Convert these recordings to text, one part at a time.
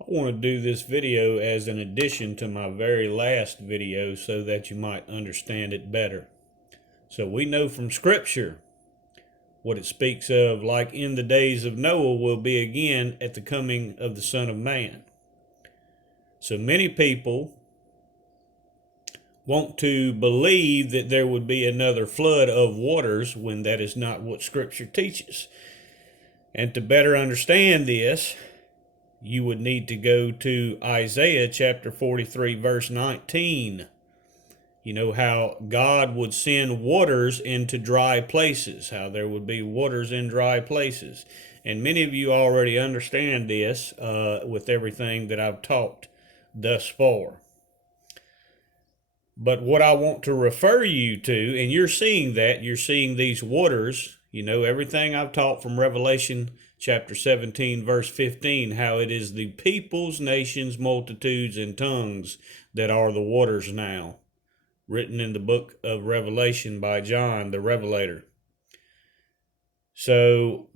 I want to do this video as an addition to my very last video so that you might understand it better. So we know from Scripture what it speaks of, like in the days of Noah will be again at the coming of the Son of Man. So many people want to believe that there would be another flood of waters when that is not what Scripture teaches. And to better understand this, you would need to go to Isaiah chapter 43, verse 19. You know how God would send waters into dry places, how there would be waters in dry places. And many of you already understand this with everything that I've taught thus far. But what I want to refer you to, and you're seeing these waters, everything I've taught from Revelation chapter 17, verse 15, how it is the peoples, nations, multitudes, and tongues that are the waters now, written in the book of Revelation by John the Revelator. So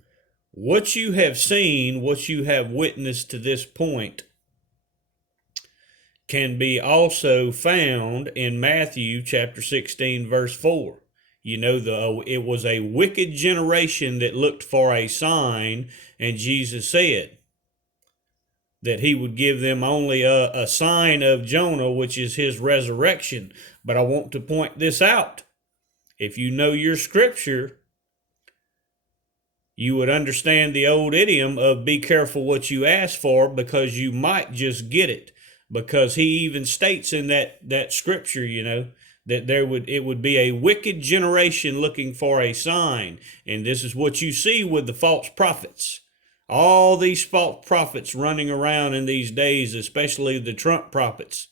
what you have seen, what you have witnessed to this point, can be also found in Matthew chapter 16, verse 4. It was a wicked generation that looked for a sign, and Jesus said that he would give them only a sign of Jonah, which is his resurrection. But I want to point this out. If you know your Scripture, you would understand the old idiom of be careful what you ask for, because you might just get it. Because he even states in that Scripture, that it would be a wicked generation looking for a sign. And this is what you see with the false prophets. All these false prophets running around in these days, especially the Trump prophets.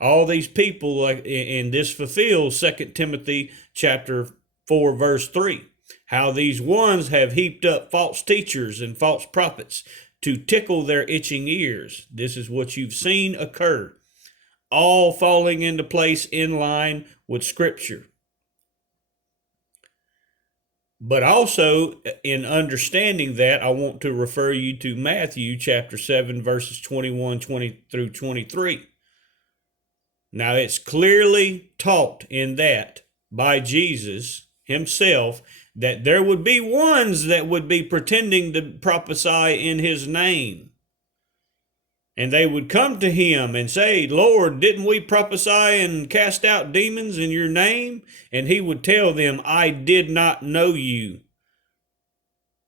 All these people, and this fulfills 2 Timothy chapter 4, verse 3. How these ones have heaped up false teachers and false prophets to tickle their itching ears. This is what you've seen occur, all falling into place in line with Scripture. But also, in understanding that, I want to refer you to Matthew chapter 7, verses 21 through 23. Now, it's clearly taught in that by Jesus himself that there would be ones that would be pretending to prophesy in his name. And they would come to him and say, Lord, didn't we prophesy and cast out demons in your name? And he would tell them, I did not know you.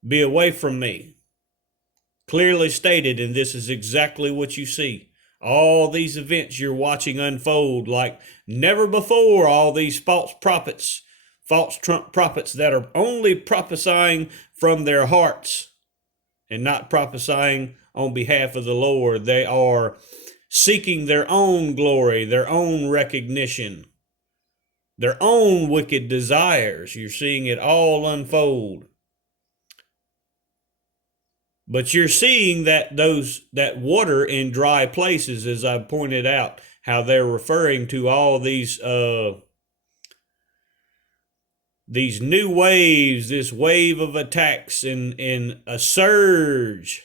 Be away from me. Clearly stated, and this is exactly what you see. All these events you're watching unfold like never before. All these false prophets, false Trump prophets that are only prophesying from their hearts and not prophesying on behalf of the Lord. They are seeking their own glory, their own recognition, their own wicked desires. You're seeing it all unfold. But you're seeing that water in dry places, as I pointed out, how they're referring to all these new waves, this wave of attacks and a surge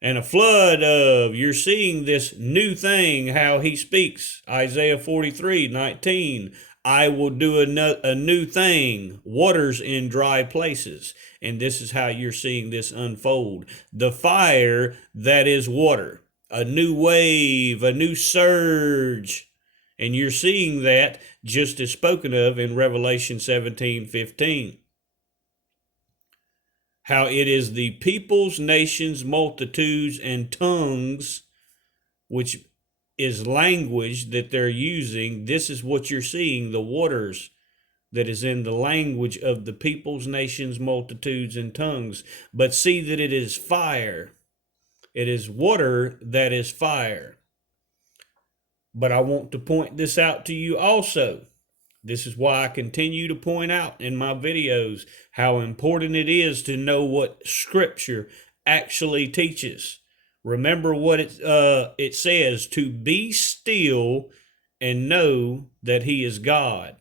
and a flood of, you're seeing this new thing, how he speaks, Isaiah 43, 19, I will do a new thing, waters in dry places. And this is how you're seeing this unfold. The fire that is water, a new wave, a new surge. And you're seeing that just as spoken of in Revelation 17:15. How it is the peoples, nations, multitudes, and tongues, which is language that they're using. This is what you're seeing, the waters that is in the language of the peoples, nations, multitudes, and tongues. But see that it is fire. It is water that is fire. But I want to point this out to you also. This is why I continue to point out in my videos how important it is to know what Scripture actually teaches. Remember what it says, to be still and know that he is God.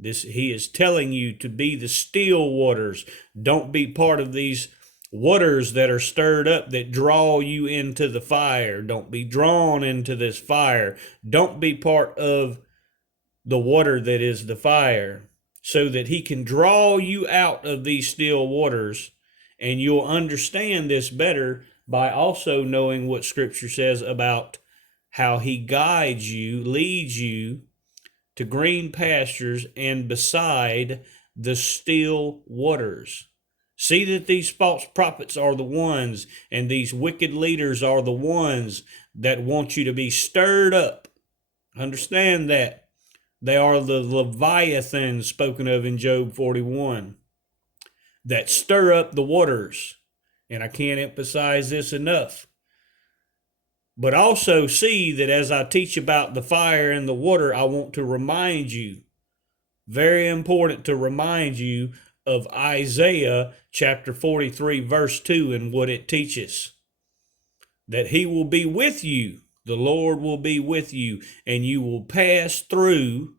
He is telling you to be the still waters. Don't be part of these waters that are stirred up that draw you into the fire. Don't be drawn into this fire. Don't be part of the water that is the fire, so that he can draw you out of these still waters. And you'll understand this better by also knowing what Scripture says about how he guides you, leads you to green pastures and beside the still waters. See that these false prophets are the ones, and these wicked leaders are the ones that want you to be stirred up. Understand that. They are the Leviathans spoken of in Job 41 that stir up the waters. And I can't emphasize this enough. But also see that as I teach about the fire and the water, I want to remind you, very important to remind you of Isaiah chapter 43 verse 2 and what it teaches. That he will be with you, the Lord will be with you, and you will pass through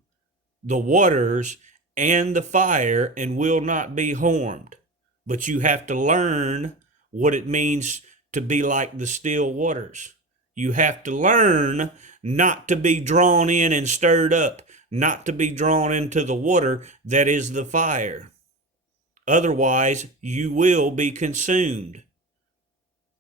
the waters and the fire and will not be harmed. But you have to learn what it means to be like the still waters. You have to learn not to be drawn in and stirred up, not to be drawn into the water that is the fire. Otherwise, you will be consumed.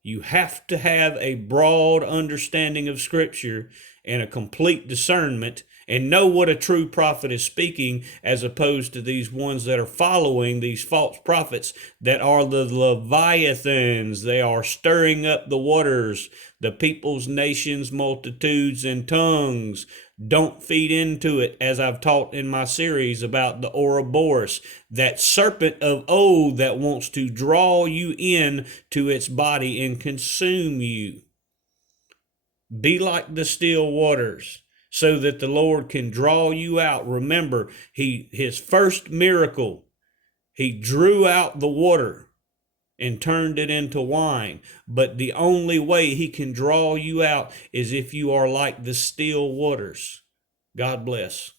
You have to have a broad understanding of Scripture and a complete discernment and know what a true prophet is speaking, as opposed to these ones that are following these false prophets that are the Leviathans. They are stirring up the waters, the peoples, nations, multitudes, and tongues. Don't feed into it, as I've taught in my series about the Ouroboros, that serpent of old that wants to draw you in to its body and consume you. Be like the still waters, so that the Lord can draw you out. Remember, his first miracle, he drew out the water and turned it into wine. But the only way he can draw you out is if you are like the still waters. God bless.